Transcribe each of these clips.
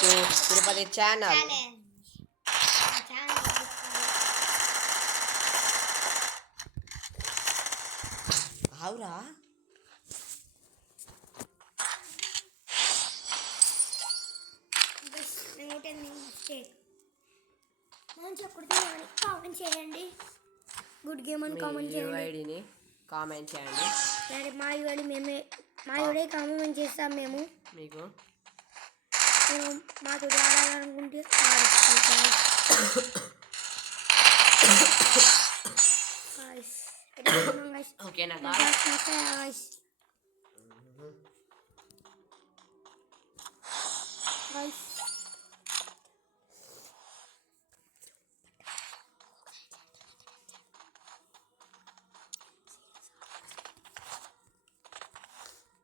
టు తిరుపతి ఛానల్. అవురా కామెంట్ చేయండి. Good game అని కామెంట్ చేయండి. కామెంట్ చేయండి. సరే మా యూఐడి మేమే మా యూఐడి కామెంట్ చేస్తాం మేము మీకు. మాతో ఆడాలనుకుంటే ఆడచ్చు. ఓకేనా guys?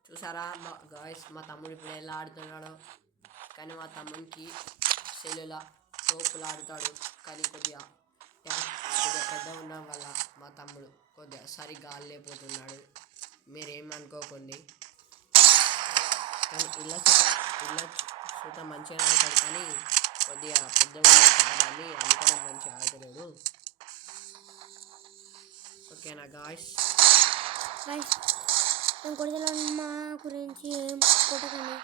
చూసారా గాయస్, మా తమ్ముడు ఇప్పుడు ఎలా ఆడుతున్నాడో. కానీ మా తమ్మునికి సెల్లుల తోపులు ఆడుతాడు. కానీ కొద్దిగా పెద్ద ఉండడం వల్ల మా తమ్ముడు కొద్దిగా సరిగ్గా ఆడలేకపోతున్నాడు. మీరేమనుకోకండి. కానీ ఇళ్ళ సుత మంచిగా ఆడతాడు. కానీ కొద్దిగా పెద్ద ఆడాలి, అందుకనే మంచిగా ఆడలేడు. ఓకేనా గాయస్? కొడతలో మా గురించి ఏం కొట్టకండి.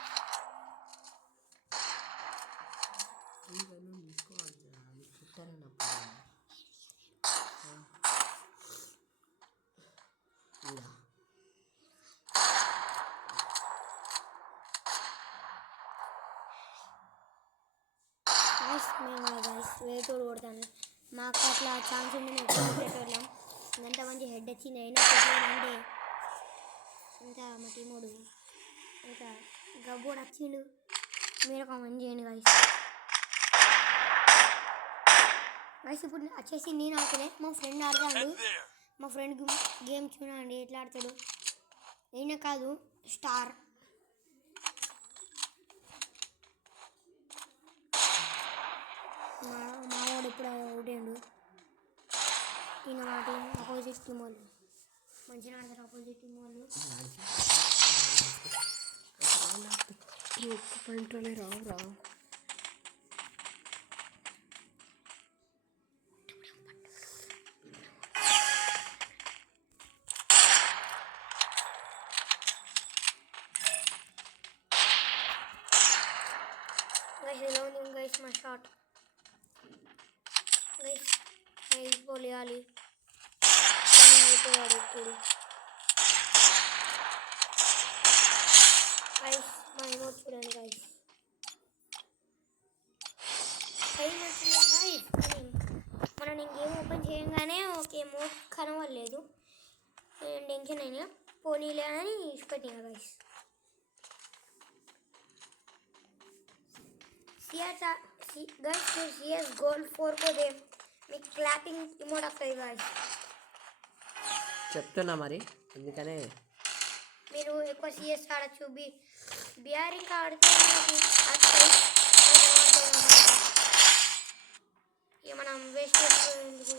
వేటోడు కొడతాను. మాకు అట్లా ఛాన్స్ ఉండి మేము కొట్టేటోళ్ళం. ఇంత మంచి హెడ్ వచ్చింది అయినా కొట్టలేదంటే ఇంత మా టీమోడు ఇంకా గబ్బోడు వచ్చిండు. మీరు కామెంట్ చేయండి గాయస్. ఇప్పుడు వచ్చేసి నేను ఆడతలే, మా ఫ్రెండ్ ఆడతాడు. మా ఫ్రెండ్ గేమ్ చూడండి ఎట్లా ఆడతాడు. అయినా కాదు స్టార్. మావాడు ఇప్పుడు ఓటేండు. ఈయన మా టీం ఆపోజిట్ టీం వాళ్ళు మంచిగా ఆడతారు. ఆపోజిట్ టీం వాళ్ళు రావురా. గైస్ మా షాట్ గైస్ పోలేయాలి. అయిపోయాడు ఇప్పుడు. గైస్ మా ఎమోట్ చూడండి గైస్. మనం నేను గేమ్ ఓపెన్ చేయగానే ఒక ఎమోట్ కనవలేదు. టెన్షన్ అయినా పోనీలే అని ఇష్టపడినా గైస్. గైస్ సిఎస్ గోల్డ్ 4 పోతే మీకు క్లాపింగ్ ఇమోట్ వస్తుంది గైస్. చెప్తున్నా మరి, ఎందుకనే మీరు ఎక్కువ సిఎస్ ఆడచ్చు. బిఆర్ఇంగ్ ఆడితే ఇక మనం వేస్ట్ చేసుకోవడానికి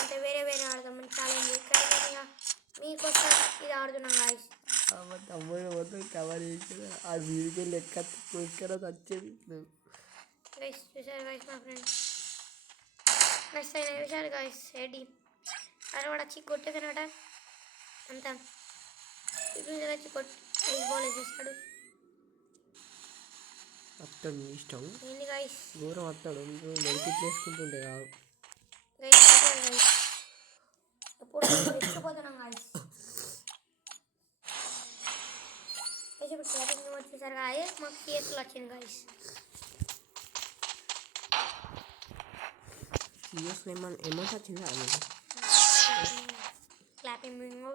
అంటే వేరే ఆడదాం ఛాలెంజ్. కానీ మీకోసం ఇది ఆడుతున్నాం గాయస్. తమ్ముడు మొత్తం కవర్ చేసి ఆ వీడికి లెక్క వచ్చేది గైస్. చూసారు గైస్ మా ఫ్రెండ్ గైస్ అయినా చూసారు గైస్. రెడీ అక్కడ వాడు వచ్చి కొట్టేదనమాట అంతా వచ్చి బాల్ వేసేస్తాడు. అత్తడు నీ ఇష్టం. ఏంది గైస్ దూరం అత్తాడు మెడికిట్ చేసుకుంటుండే కాదు గైస్. గైస్ ఎప్పుడు తెచ్చిపోతున్నాం గైస్. ఇప్పుడు క్లాపింగ్ వచ్చేసారు గాయస్. మాకు సిఎస్లో వచ్చింది గైస్. సిఎస్లో ఎమౌంట్ వచ్చిందా? క్లాపింగ్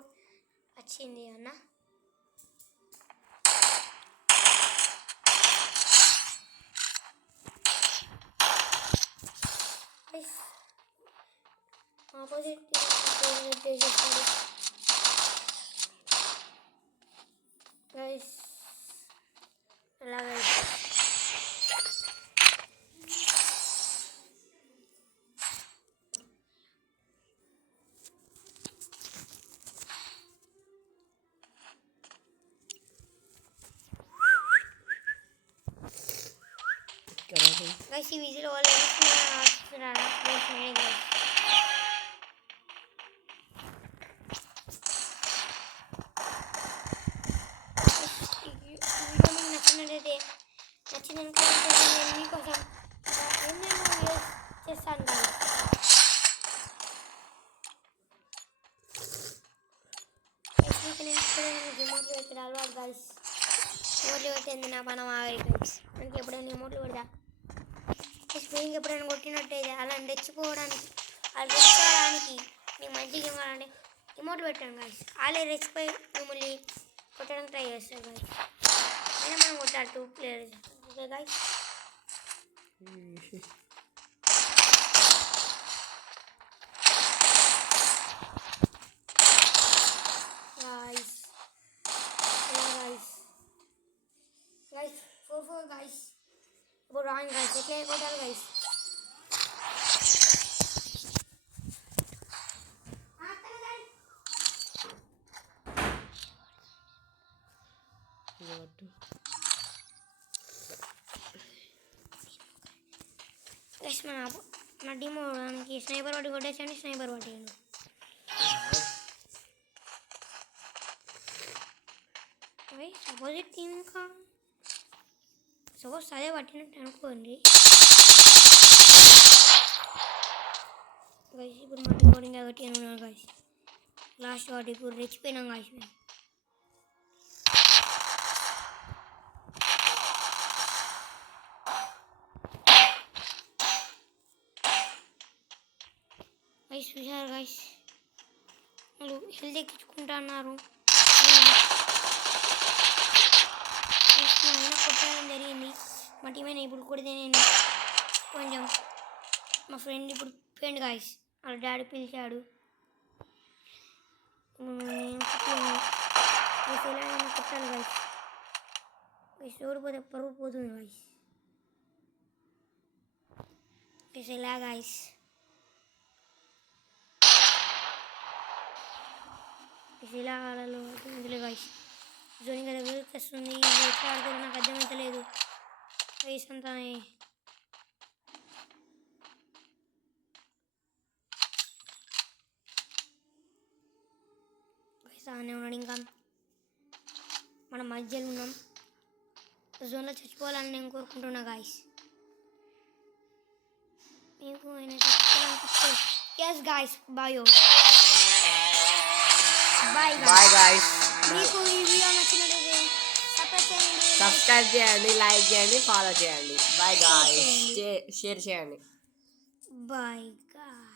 వచ్చింది అన్న. ఆపోజిట్ చేసేస్తాడు గైస్. అలాగే గైస్ ఈ విజిల్ వాళ్ళు ఆడుతున్నారా గైస్ నేనే గైస్ వీడియో మీకు నచ్చినట్లయితే నచ్చినట్లయితే నేను మీకోసం ఎన్నెన్నో వీడియోస్ చేస్తాను గైస్ రిమోట్లు పెట్టిన అలవాటు గైస్ రిమోట్లు పెట్టింది నా పనం ఆగలి గైస్ మనకి ఎప్పుడైనా రిమోట్లు పెడతా స్ప్రింగ్ ఎప్పుడైనా కొట్టినట్టయితే అలా రెచ్చిపోవడానికి అలా రెచ్చిపోవడానికి మీకు మంచిగా ఇవ్వాలంటే రిమోట్లు పెట్టాను గైస్ అలా రెచ్చిపోయి మిమ్మల్ని కొట్టడానికి ట్రై చేస్తారు గైస్ అయినా మనం కొట్టాలి 2 players ఓకే గైస్ guys 4 guys ఇప్పుడు రాంగ్ guys ఎట్లా కొట్టాలి guys guys మన డీమో మనకి స్నైపర్ వాటి కొట్టేసండి స్నైపర్ వాటి అపోజిట్ టీమ్ ఇంకా సపోజ్ అదే పట్టినట్టు అనుకోండి గైస్ ఇప్పుడు మట్టి కోడింగ్ కాబట్టి అనుకున్నాను గైస్ లాస్ట్ వాటి ఇప్పుడు రెచ్చిపోయినాం గైస్ మేము గైస్ చూసారు గైస్ వాళ్ళు హెల్త్ ఎక్కించుకుంటా అన్నారు కొట్టడం జరిగింది మా టీమైనా ఇప్పుడు కొడితే నేను కొంచెం మా ఫ్రెండ్ ఇప్పుడు ఫ్రెండ్ గాయస్ వాళ్ళ డాడీ పిలిచాడు కొట్టాను గాయస్ గైస్ ఓడిపోతే పరుగు పోతుంది గాయస్ గైస్ ఎలా గాయస్ ఇలా ఆడాలో ఇందులో గాయస్ జోనింగ్ దగ్గర వస్తుంది ఎట్లా ఆడుతారో నాకు అర్థమవుతలేదు గైస్ అంతా గైస్ ఆనే ఉన్నాడు ఇంకా మనం మధ్యలో ఉన్నాం జోన్లో చచ్చిపోవాలని నేను కోరుకుంటున్నా గాయస్ మీకు ఆయన చచ్చిపోవాలనిపిస్తే yes guys bye bye guys మీకు ఈ వీడియో నచ్చినట్లయితే సబ్స్క్రైబ్ చేయండి లైక్ చేయండి ఫాలో చేయండి బాయ్ గాయస్ షేర్ చేయండి బాయ్ గాయస్